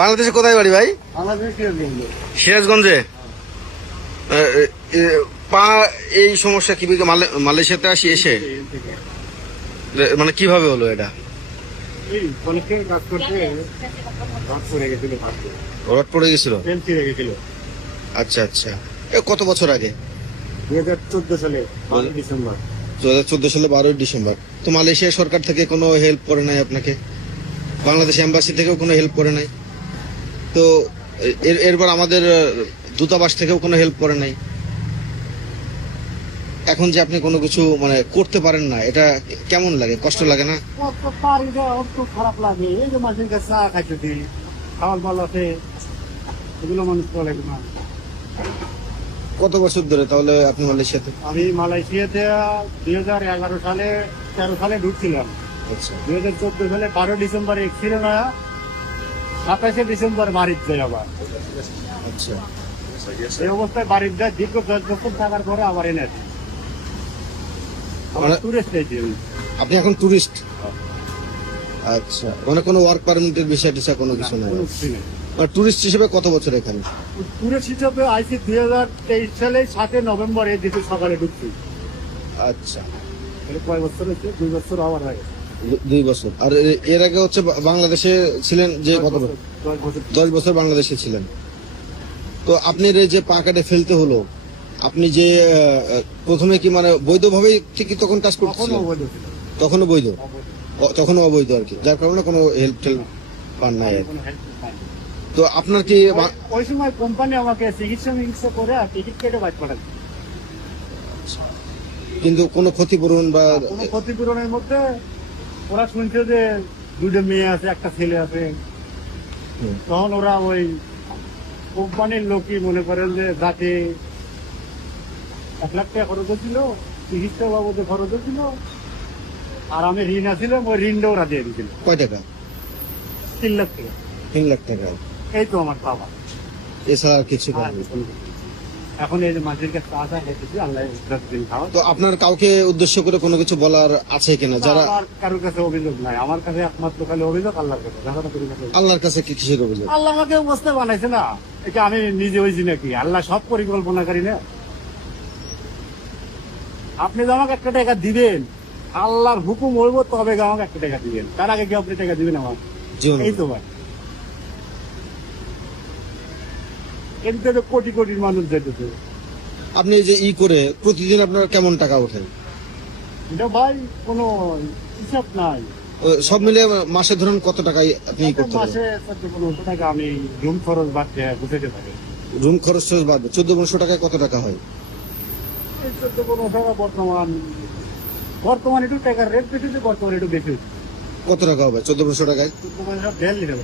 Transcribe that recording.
বাংলাদেশে কোথায় বাড়ি ভাই? সিরাজগঞ্জে। পা এই সমস্যা কিভাবে মালয়েশিয়াতে আসি এসে মানে কিভাবে হলো এটা? রড পড়ে গেছিল। আচ্ছা আচ্ছা, কত বছর আগে? 2014 সালে 12 ডিসেম্বর। 2014 সালে 12 ডিসেম্বর। তো মালয়েশিয়া সরকার থেকে কোনো হেল্প করে নাই আপনাকে? বাংলাদেশ এম্বাসি থেকেও কোনো হেল্প করে নাই? তো এরপর আমাদের দূতাবাস থেকেও কোনো হেল্প করে নাই। এখন যে আপনি কোনো কিছু মানে করতে পারেন না, এটা কেমন লাগে? কষ্ট লাগে না? খারাপ লাগে। এই যে মাঝে চা খাইতে দিই, খাওয়ার ভালো আছে, এগুলো মানুষ বলে না। কত বছর ধরে তাহলে আপনি মালয়েশিয়াতে? আমি মালয়েশিয়াতে 2011 সালে 13 সালে ঢুকছিলাম। আচ্ছা। 2014 সালে 12 ডিসেম্বর ছিল না, 27 ডিসেম্বর বাড়িতে যাই আবার। আচ্ছা। এই অবস্থায় বাড়িতে যায়, দীর্ঘ 10 বছর থাকার পরে আবার এনে টুরিস্ট। আপনি এখন টুরিস্ট? আচ্ছা, মানে কোনো ওয়ার্ক পারমিটের বিষয় টিসা কোনো কিছু নাই? টুরিস্ট হিসেবে কত বছর এখানে? টুরিস্ট হিসেবে আইসি 2023 সালে 7 নভেম্বর এই দেশে সকালে ঢুকছি। আচ্ছা, কয় বছর হচ্ছে? 2 বছর হওয়ার আগে। 2 বছর। আর এর আগে হচ্ছে বাংলাদেশে ছিলেন যে কত বছর? 10 বছর বাংলাদেশে ছিলেন। তো আপনি যে পা কাটে ফেলতে হলো, আপনি যে প্রথমে কি মানে বৈধভাবেই ঠিকই তখন কাজ করতেছিলেন? তখনও বৈধ? তখনও অবৈধ আর কি, যার কারণে কোনো হেল্প টেল্প পান নাই আর কি। তো আপনার কি ওই সময় কোম্পানি আমাকে চিকিৎসা করে আর টিকিট কেটে বাইক পাঠাচ্ছে, কিন্তু কোনো ক্ষতিপূরণ বা কোনো ক্ষতিপূরণের মধ্যে ওরা শুনছে যে 2টা মেয়ে আছে, একটা ছেলে আছে। তখন ওরা ওই কোম্পানির লোকই মনে করেন যে যাতে 1 লাখ টাকা খরচ হচ্ছিল, চিকিৎসা বাবদে খরচ হচ্ছিল, আর আমি ঋণ আছিলাম, ওই ঋণটা ওরা দিয়ে দিয়েছিল। কয় টাকা? 3 লাখ টাকা। 3 লাখ টাকা। এই তো আমার বাবা, এছাড়া আর কিছু না। এখন এই যে মাঝের কাছে আসা হেঁটেছি, আল্লাহ দিন খাওয়া। তো আপনার কাউকে উদ্দেশ্য করে কোনো কিছু বলার আছে কিনা? যারা আমার কারোর কাছে অভিযোগ নাই, আমার কাছে একমাত্র খালি অভিযোগ আল্লাহর কাছে। আল্লাহর কাছে কি কিসের অভিযোগ? আল্লাহ আমাকে অবস্থা বানাইছে না, এটা আমি নিজে হয়েছি নাকি? আল্লাহ সব পরিকল্পনাকারী না। আপনি যে আমাকে 1 টাকা দিবেন, আল্লাহর হুকুম হইব তবে আমাকে 1 টাকা দিবেন, তার আগে কি আপনি টাকা দিবেন আমার? এই তো ভাই, এদিকে তো কোটি কোটি মানুষ যেতেছে। আপনি যে করে প্রতিদিন আপনার কেমন টাকা ওঠেন? এটা ভাই কোনো হিসাব নাই। সব মিলে মাসে ধরুন কত টাকাই আপনি করতে পারেন? মাসে 14-1500 টাকা আমি রুম খরচ বাদ বুঝাইতে পারি। রুম খরচ বাদ 14-1500 টাকায় কত টাকা হয়? এই 14-1500 টাকা বর্তমান একটু টাকার রেট বেশি, বর্তমান একটু বেশি। কত টাকা হবে 14-1500 টাকায়? 14-1500 দেড় লিটার।